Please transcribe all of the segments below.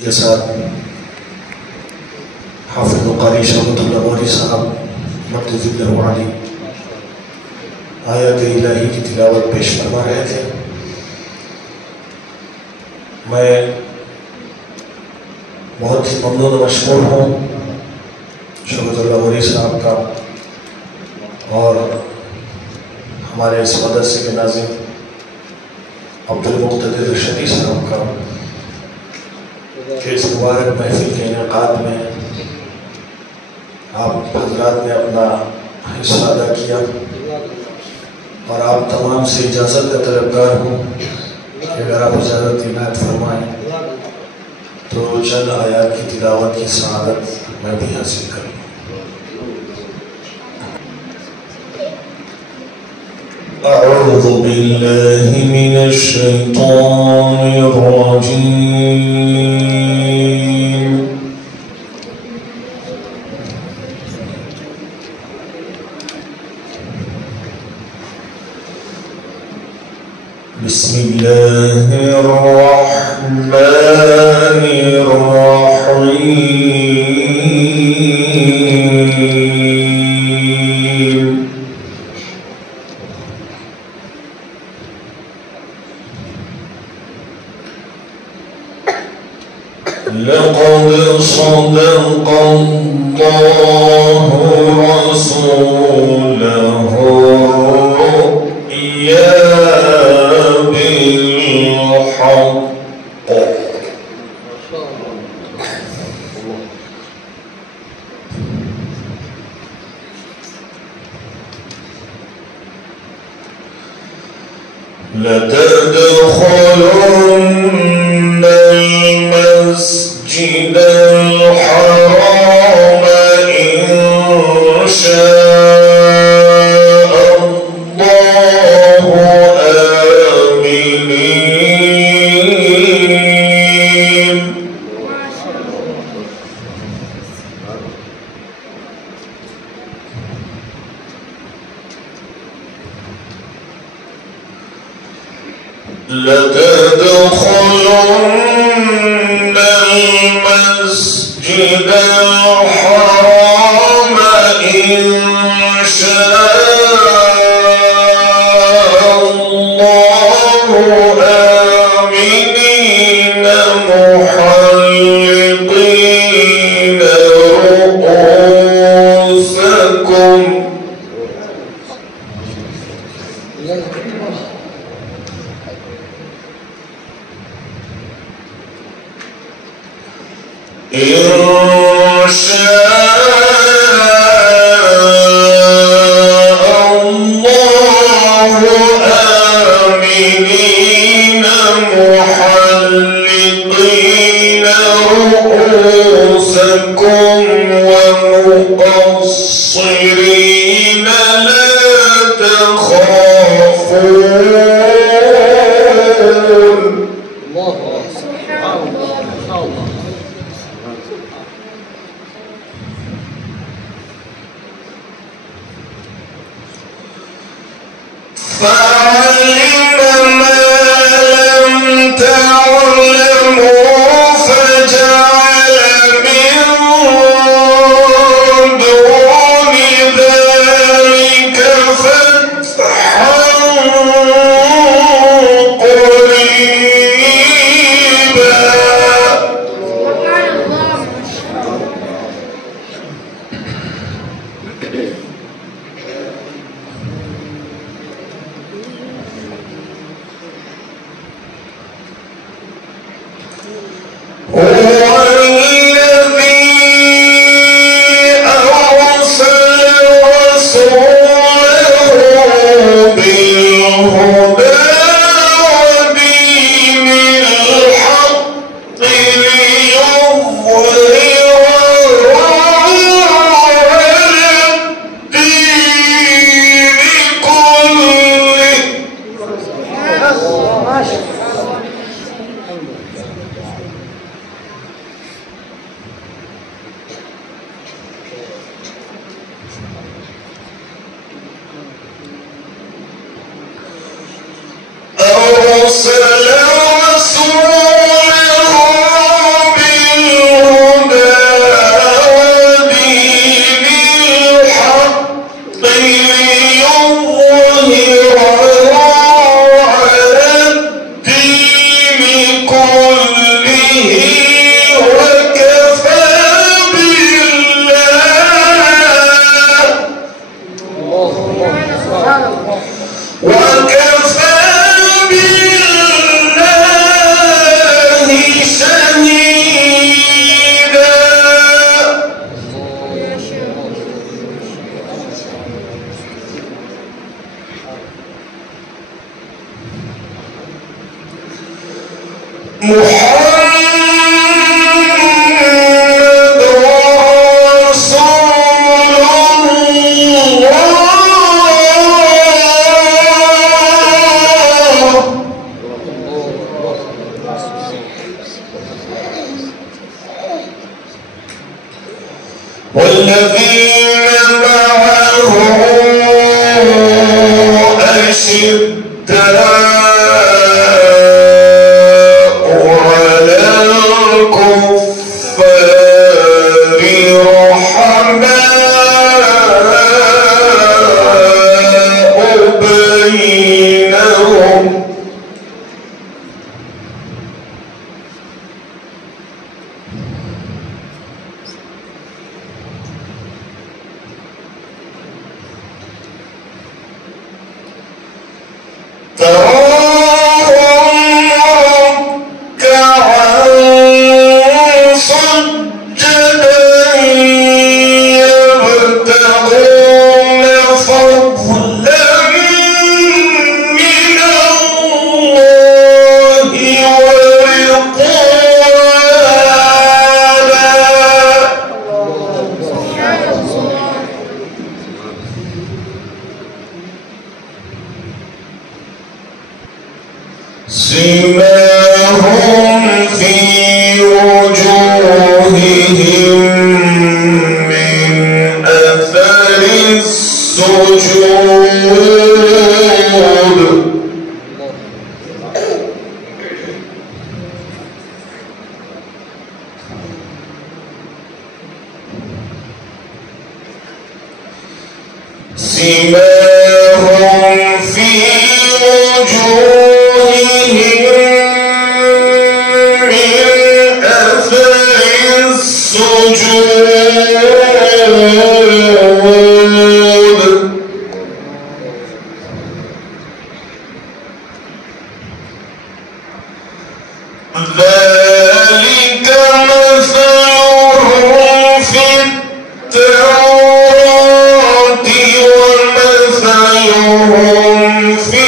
के साथ हाफिज़ कारी शरफ़तुल्लाह वाली साहब मक़दसिल्लाहु अलैहि आयत इलाही की तिलावत पेश फरमा रहे थे। मैं बहुत ही ममनून मशकूर हूँ शरफ़तुल्लाह वाली साहब का और हमारे इस मदरसे के नाज़िम अब्दुल मुक़्तदिर शरीफ साहब का कि इस मुबारक महफिल के इनेकाद में आप हजरात ने अपना हिस्सा अदा किया और आप तमाम से इजाज़त का तलबगार हूँ कि अगर आप इजाज़त इनायत फरमाएँ तो चंद आयात की तिलावत की सआदत मैं भी हासिल करूँ। अऊज़ु बिल्लाहि मिनश शैतानिर रजीम। बिस्मिल्लाहिर रहमानिर रहीम। लक़द सदक़ल्लाहु रसूलहु रु'या لتدخلن المسجد الحرام إن شاء الله آمنين لتدخلن المسجد الحرام إن شاء الله آمنين محلقين رؤوسكم إن شاء الله آمنين محلقين رؤوسكم ومقصرين لا تخافون فعلم ما لم تعلموا فجعل من دون ذلك فتحا قريبا هو الذي أرسل رسوله بالهدى ودين الحق ليظهره على الدين كله والذين معه أشداء على الكفار رحماء بينهم سيماهم في وجوههم من أثر السجود سيماهم في وجوههم من أثر السجود ذلك مثلهم في التوراة ومثلهم في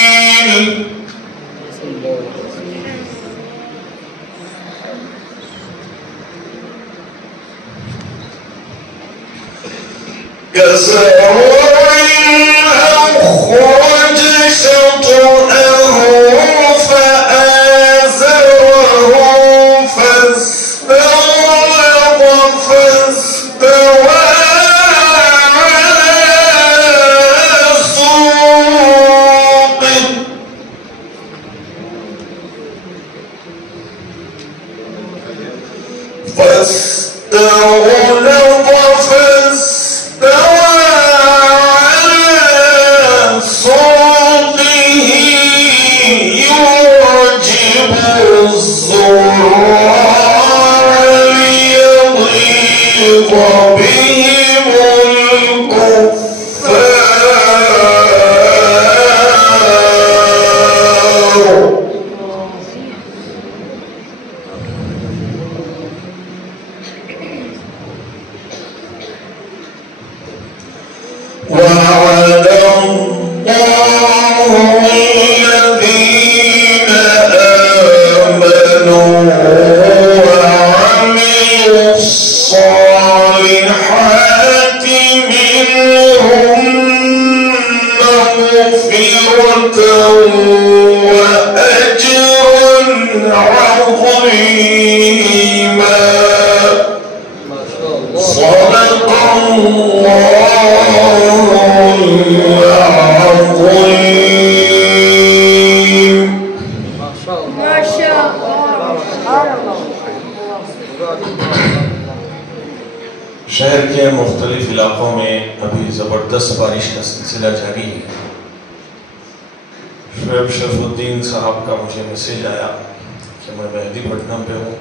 الإنجيل كزرع أخرج شطأه فآزره فاستغلظ فاستوى على سوقه فاستغلظ فاستوى على سوقه يعجب الزراع ليغيظ بهم الكفار وعد الله الذين آمنوا وعملوا الصالحات منهم مغفرة وأجرا عظيما. صدق الله العظيم. ما شاء الله. शहर के मुख्तलिफ इलाकों में अभी ज़बरदस्त बारिश का सिलसिला जारी है। शुएब शरफुद्दीन साहब का मुझे मैसेज आया कि मैं मेहदीपट्टनम पे हूँ।